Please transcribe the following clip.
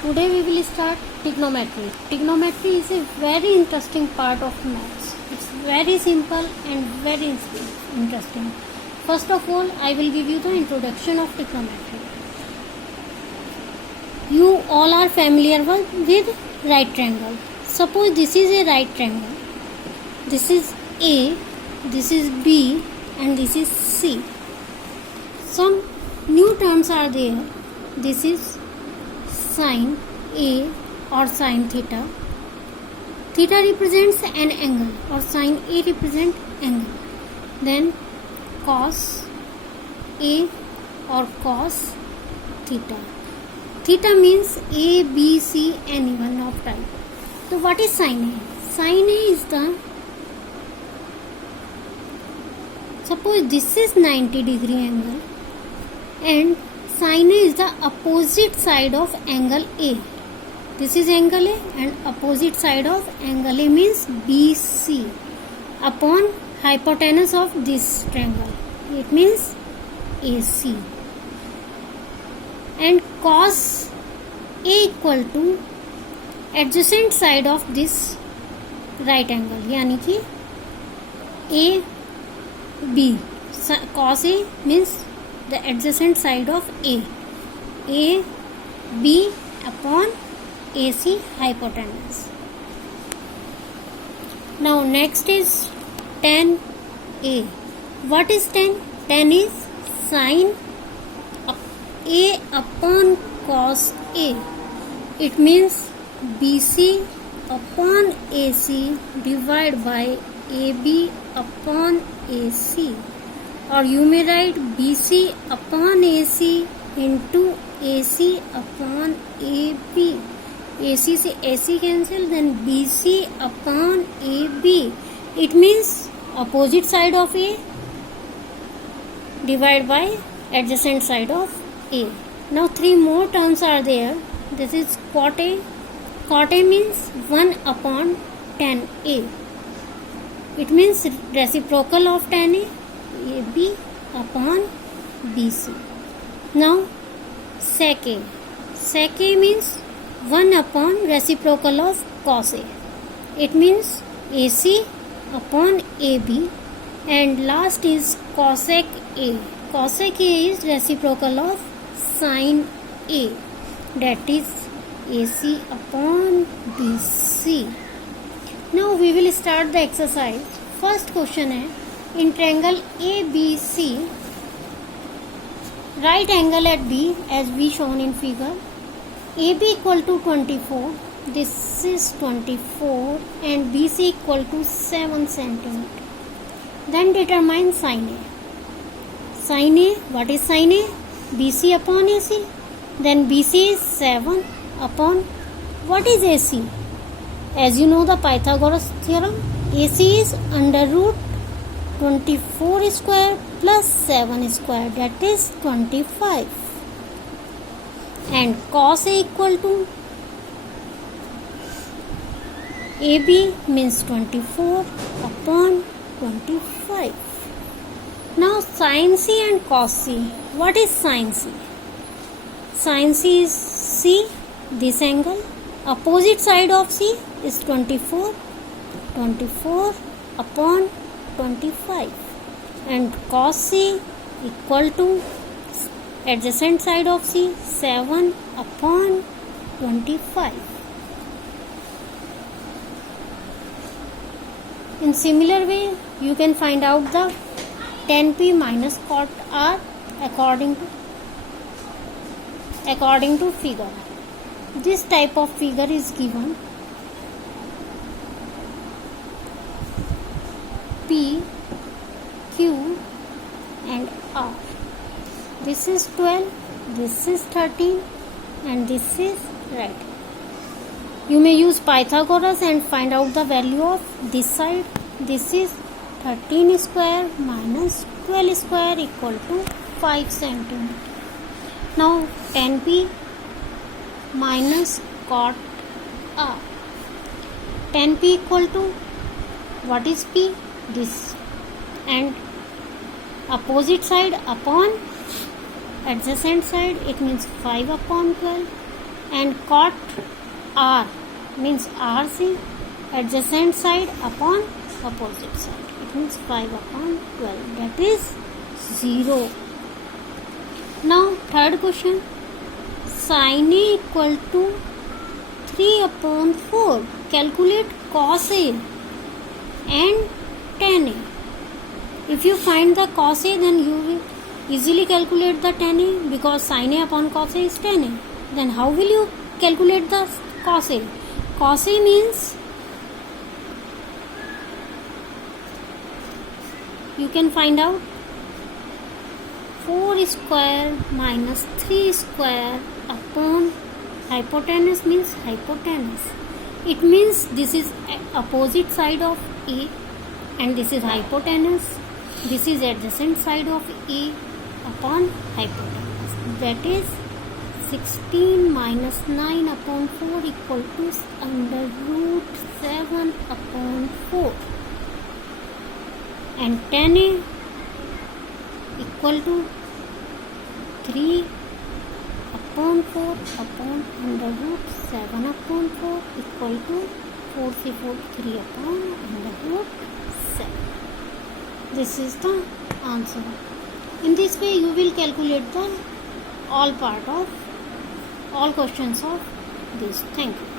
Today we will start trigonometry. Trigonometry is a very interesting part of maths. It's very simple and very interesting. First of all, I will give you the introduction of trigonometry. You all are familiar with right triangle. Suppose this is a right triangle. This is A, this is B, and this is C. Some new terms are there. This is sine A or sine theta. Theta represents an angle or sine A represents angle. Then cos A or cos theta. Theta means A, B, C, any one of type. So what is sine A? Sine A is the, suppose this is 90-degree angle and sine A is the opposite side of angle A. This is angle A and opposite side of angle A means BC upon hypotenuse of this triangle. It means AC. And cos A equal to adjacent side of this right angle, यानी कि A B. Cos A means the adjacent side of A B upon AC hypotenuse. Now next is tan A. What is tan? Tan is sine A upon cos A. It means BC upon AC divided by AB upon AC. और you may write BC upon AC into AC upon AB. AC से AC cancel, then BC upon AB. It means opposite side of A divide by adjacent side of A. Now three more terms are there. This is cot A. Cot A means 1 upon tan A. It means reciprocal of tan A, AB upon BC. Now sec A. Sec A means 1 upon reciprocal of cos A. It means AC upon AB. And last is cosec A. Cosec A is reciprocal of sin A. That is AC upon BC. Now we will start the exercise. First question है, in triangle ABC, right angle at B as we shown in figure. AB equal to 24. This is 24 and BC equal to 7 centimeter. Then determine sin A. Sin A, what is sin A? BC upon AC. Then BC is 7 upon, what is AC? As you know the Pythagoras theorem, AC is under root 24 square plus 7 square, that is 25. And cos A equal to AB means 24 upon 25. Now sin C and cos C. What is sin C? Sin C is C, this angle. Opposite side of C is 24 upon 25. And cos C equal to adjacent side of C 7 upon 25. In similar way, you can find out the tan P minus cot R according to figure. This type of figure is given. P, Q and R. This is 12, this is 13 and this is right. You may use Pythagoras and find out the value of this side. This is 13 square minus 12 square equal to 5 centimeter. Now tan P minus cot R. Tan P equal to, what is P? This. And opposite side upon adjacent side, it means 5 upon 12. and cot R means RC, adjacent side upon opposite side. It means 5 upon 12. That is 0. Now third question. Sin A equal to 3 upon 4. Calculate cos A and tan A. If you find the cos A, then you will easily calculate the tan A, because sin A upon cos A is tan A. Then how will you calculate the cos A? Cos A means you can find out 4 square minus 3 square upon hypotenuse means hypotenuse. It means this is opposite side of A and this is hypotenuse. This is adjacent side of A upon hypotenuse. That is 16 minus 9 upon 4 equal to under root 7 upon 4. And tan A equal to 3 upon 4 upon under root 7 upon 4 equal to 3 upon under root 7. This is the answer. In this way you will calculate the all questions of this. Thank you.